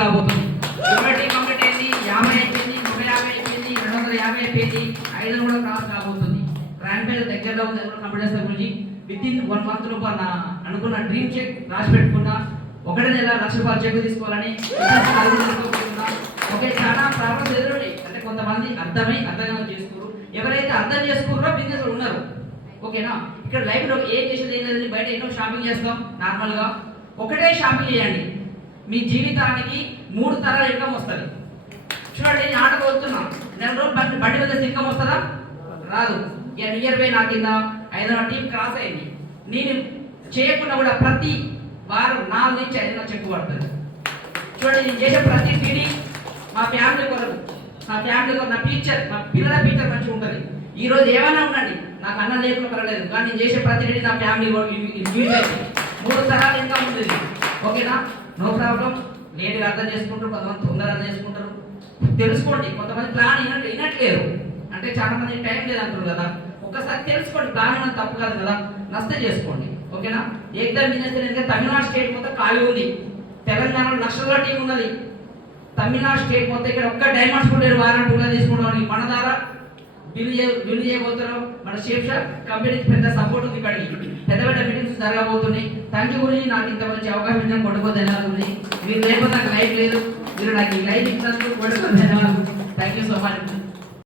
కాబోతుంది. ఒకటి కంప్లీట్ అయింది, 50 అయిపోయింది, 150 అయిపోయింది, 250 అయిపోయింది, 5 కూడా క్రాస్ కాబోతుంది. ర్యాంక్ మీద దగ్గరలో ఉంది కంప్లీట్ చేసిన గురించి వితిన్ 1 మంత్ లోపు అనుకున్న డ్రీమ్ చెక్ రాసి పెట్టుకున్నా. 1 నెల ₹1,00,000 చెక్ తీసుకోవాలని ఓకే. చాలా ప్రాబ్లమ్స్ ఎదురుండి, అంటే కొంతమంది అర్థంగా చేసుకోరు. ఎవరైతే అర్థం చేసుకున్నారో బిజినెస్ ఉన్నారు, ఓకేనా. ఇక్కడ లైఫ్ లో ఏం చేసేది ఏం లేదు, బయట ఎన్నో షాపింగ్ చేస్తాం నార్మల్గా. ఒకటే షాపింగ్ చేయండి, మీ జీవితానికి 3 తరాల ఇన్కమ్ వస్తుంది. చూడండి, నేను ఆట పోతున్నా, నెల రోజులు బండి వదిలేసి ఇన్కమ్ వస్తుందా? రాదు. నియర్ బై నా కింద 5వ టీం క్రాస్ అయింది. నేను చేయకుండా కూడా ప్రతి వారం 4 నుంచి 5 చెక్ పడుతుంది. చూడండి, నేను చేసే ప్రతి ఫీడింగ్ మా ఫ్యామిలీ కొరకు, నా ఫ్యూచర్, మా పిల్లల ఫ్యూచర్ మంచిగా ఉంటుంది. ఈ రోజు ఏమైనా ఉండండి, నాకు అన్నం లేకుండా పర్వాలేదు, కానీ నేను చేసే ప్రతి నా ఫ్యామిలీ యూజ్ అయితే 3 తరాలు ఇన్కమ్ ఉంటుంది, ఓకేనా. No problem. లేట్గా అర్థం చేసుకుంటారు, కొంతమంది తొందరగా అర్థం చేసుకుంటారు. తెలుసుకోండి, కొంతమంది ప్లాన్ వినట్లేరు, అంటే చాలా మంది టైం లేదంటారు కదా. ఒక్కసారి తెలుసుకోండి, ప్లాన్ అయినా తప్పు కాదు కదా, నష్టం చేసుకోండి, ఓకేనా. ఏకదమ్ బిజినెస్ తమిళనాడు స్టేట్ మొత్తం ఖాళీ ఉంది, తెలంగాణలో లక్షల టీం ఉన్నది. తమిళనాడు స్టేట్ మొత్తం ఇక్కడ ఒక్క డైమండ్ స్కూల్ వారం టూలో తీసుకుంటాం. మన ద్వారా బిల్లు చేయబోతున్నాం. మన షేప్ షాప్ కంపెనీ పెద్ద సపోర్ట్ ఉంది, ఇక్కడికి పెద్ద పెద్ద మీటింగ్స్ జరగబోతున్నాయి. థ్యాంక్ యూ గురించి, నాకు ఇంత మంచి అవకాశం ఇచ్చిన కొట్టుకో ధన్యవాదాలు. మీరు లేకపోతే నాకు లైఫ్ లేదు, మీరు నాకు ఈ లైఫ్ ఇచ్చినందుకు కొట్టుకో ధన్యవాదాలు. Thank you so much.